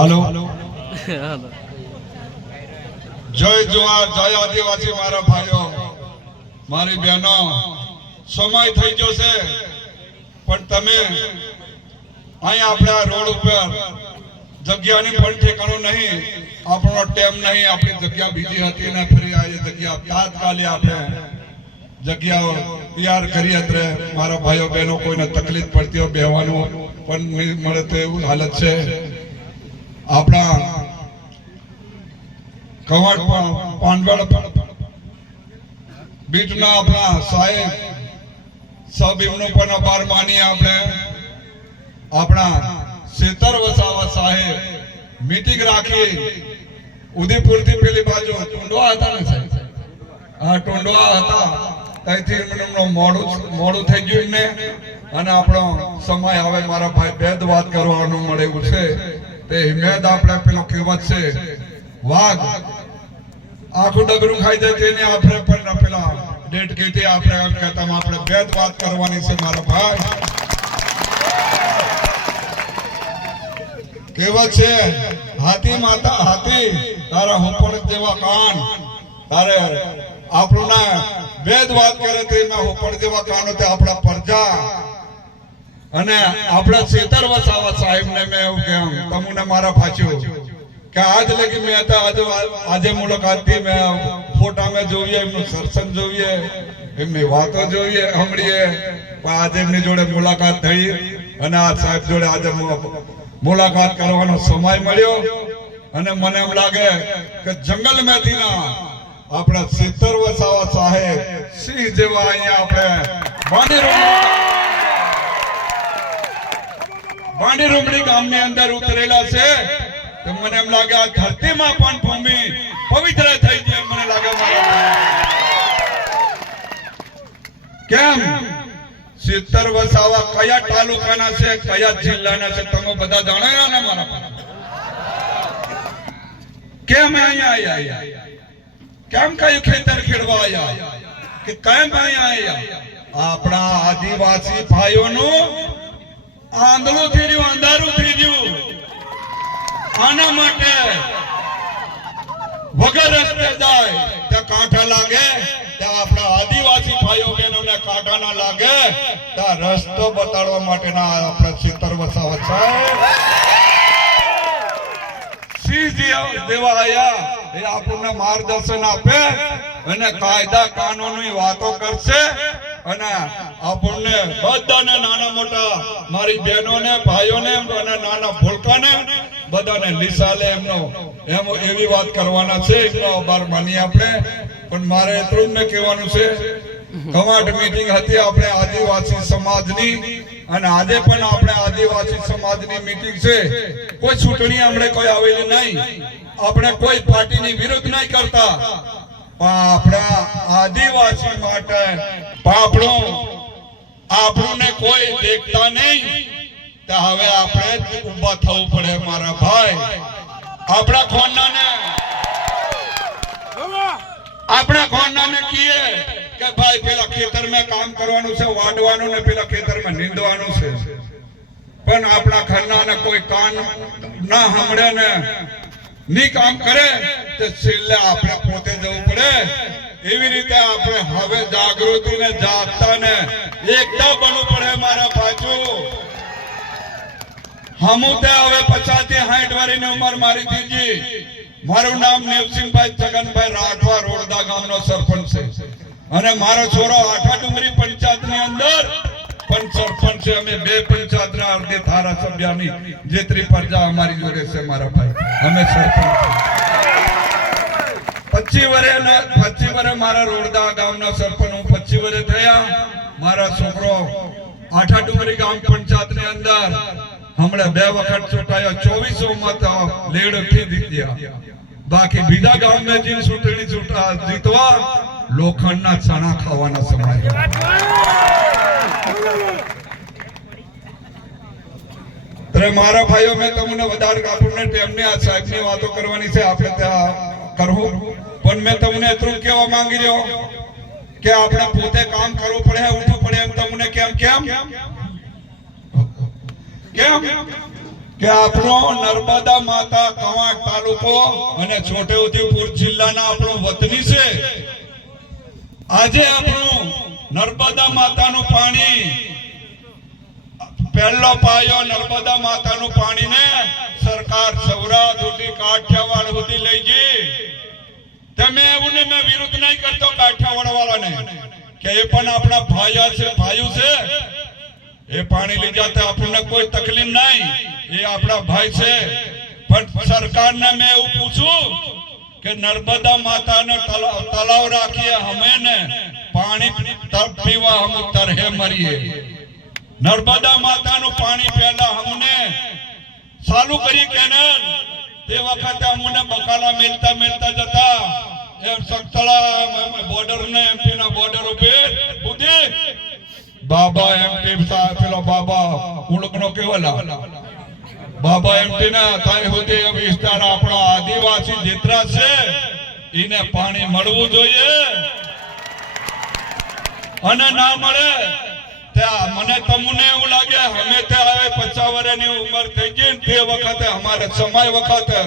હાલો જય જુવાર જય આદિવાસી મારા ભાઈઓ મારી બહેનો સમય થઈ ગયો છે પણ તમે અહીં આપણા રોડ ઉપર જગ્યાની પણ ઠેકાણું નહીં આપણો ટાઈમ નહીં આપણી જગ્યા બીજી હતી ને ફરી આ જગ્યા તાત્કાલિક આપણે જગ્યાઓ તૈયાર કરી અત્રે મારા ભાઈઓ બહેનો કોઈને તકલીફ પડતી હોય બેહવાનું પણ મળે તો એવું હાલત છે આપણા કવાડ પાંડવાડ બીટના આપણા સાહેબ સબ એમનું પણ આભાર માનીએ આપણે આપણા સેતર વસાવા સાહેબ મીટિંગ રાખી ઉદયપુર થી પેલી બાજુ ટુંડવા હતા ને સાહેબ હા ટુંડવા હતા ત્યાંથી મોડું થઈ ગયું ને અને આપણો સમય હવે મારા ભાઈ ભેદ વાત કરવાનું મળે એવું છે તે હિમેદ આપણે પેલો કહેવત છે વાઘ આખું ડગરું ખાઈ જાય તેને આપણે પણ પેલા ડેટ કીધી આપણે એમ કહેતા આપણે ભેદ વાત કરવાની છે મારા ભાઈ કહેવત છે હાથી માતા હાથી તારા હોપડ જેવા કાન તારે આપણને ભેદ વાત કરે તેના હોપડ જેવા કાનો તે આપણા પ્રજા અને આપણા સેતર વસાવા સાહેબને મેં એવું કહું તમને મારા પાછું કે આજ લગી મેં આજે મુલાકાત થી મેં ફોટા में જોઈએ એમનું સત્સંગ જોઈએ એમની વાતો જોઈએ સાંભળીએ પણ આજે એમની જોડે મુલાકાત થઈ અને આ સાહેબ જોડે આજે મુલાકાત કરવાનો સમય મળ્યો અને મને એમ લાગે કે જંગલ માંથી ના આપણા સેતર વસાવા સાહેબ સિંહ જેવા અહીંયા આપણે બાંડી રૂમડી ગામની અંદર ઉતરેલા છે તો મને એમ લાગે આ ધરતીમાં પણ ભૂમિ પવિત્ર થઈ ગઈ મને લાગે કેમ સેતર વસાવા કયા તાલુકાના છે કયા જિલ્લાના છે તમે બધા જાણો ને મારા કેમ અહીંયા આયા કેમ કઈ ખેતર ખેડવા આયા કે કેમ અહીંયા આયા આપણા આદિવાસી ભાઈઓનું આંધળું થઈ રહ્યું અંધારું થઈ રહ્યું આના માટે વગર રસ્તે જાય ત્યાં કાંઠા લાગે ત્યાં આપણા આદિવાસી ભાઈઓ બહેનોને કાંઠા ના લાગે ત્યાં રસ્તો બતાડવા માટેના આપણા સેતર વસાવા સાહેબ સિંહ જેવા આયા એ આપણને માર્ગદર્શન આપે અને કાયદા કાનૂની વાતો કરશે અને આપણને બધાને નાના મોટા મારી બહેનોને ભાઈઓને અને નાના ભૂલકાને બધાને લીસાલે એમનો એવી વાત કરવાના છે એમનો આભાર માની આપણે પણ મારે એટલું જ કહેવાનું છે કવાટ મીટિંગ હતી આપણે આદિવાસી સમાજની અને આજે પણ આપણે આદિવાસી સમાજની મીટિંગ છે કોઈ ચૂંટણી આપણે કોઈ આવેલી નહીં આપણે કોઈ પાર્ટીની વિરુદ્ધ નહીં કરતા પણ આપણા આદિવાસી માટે આપણને કોઈ દેખતા નહીં તો હવે આપણે ઉભા થવું પડે મારા ભાઈ આપણા ખોનાને કીએ કે ભાઈ પેલા ખેતરમાં કામ કરવાનું છે વાડવાનું ને પેલા ખેતરમાં નીંદવાનું છે પણ આપણા ખન્નાને કોઈ કાન ના સાંભળે ને ની કામ કરે તો છેલ્લે આપણે પોતે જવું પડે એવી રીતે આપણે હવે જાગૃતિ ને જાગતા ને એકતા બનવું પડે મારા ભાઈઓ હમુતે હવે 50 થી 60 વર્ષની ઉંમર મારી દીજી મારું નામ નેવસિંહભાઈ છગનભાઈ રાઠવા રોડદા ગામનો સરપંચ છે અને મારો છોરો આઠા ડુંગરી પંચાયતની અંદર પણ સરપંચ છે અમે બે પંચાયતના અર્ધે ધારાસભ્યની જેટલી પ્રજા અમારી જોડે છે મારા ભાઈ અમે સરપંચ 25 વર્ષ મારા રોડદા ગામના સરપંચ હું 25 વર્ષ થયા મારા છોકરો આઠા ડુંગરી ગામ પંચાયતની અંદર હમણાં 2 વખત ચૂંટાયા 2400 મત લીડથી જીત્યા બાકી બીજા ગામમાં જે ચૂંટણી જીતવા લોખંડના ચણા ખાવાના સમય ત્યારે મારા ભાઈઓ મેં તમને વધારે આપણને ટાઈમની આ સાહેબની વાતો કરવાની છે આપણે ત્યાં કરવું પણ મેં તમને એટલું કહેવા માંગી રહ્યો કે આપણે પોતે કામ કરવું પડે ઉઠવું પડે એમ તમને કેમ કે આપણો નર્મદા માતા કવાંટ તાલુકો અને છોટેઉદેપુર જિલ્લાના આપણો વતની છે. આજે આપણું નર્મદા માતાનું પાણી, પહેલો પાયો નર્મદા માતાનું પાણીને સરકાર સૌરાષ્ટ્ર સુધી કાઠિયાવાડ સુધી લઈ ગઈ. તમે એવું ને મેં વિરોધ નહીં કરતો કાઠિયાવાડ વાળાને કે એ પણ આપણા ભાઈઓ છે. એ પાણી લઈ જતા આપણને કોઈ તકલીફ નહીં, એ આપણા ભાઈ છે. પણ સરકારને મેં એવું પૂછું કે નર્મદા માતાને તલાવ રાખીએ, અમે ને પાણી પીવા हम તરહે મરીએ. નર્મદા માતાનું પાણી પહેલા અમને ચાલુ કરી કેનાલ, તે વખતે અમને બકાલા મેલતા જતા એમ સખતળા બોર્ડર ને એમપી ના બોર્ડર ઉપર ઉધી બાબા એમપી સાહેબ પેલો બાબા ઉળકનો કેવલા બાબા એમપી ના થાય સુધી વિસ્તાર આપણો આદિવાસી જેતરા છે એને પાણી મળવું જોઈએ. અને ના મળે ત્યાં મને તમને એવું લાગે અમે ત્યાં હવે 50 વર્ષની ઉંમર થઈ ગઈ તે વખતે અમારે સમય વખતે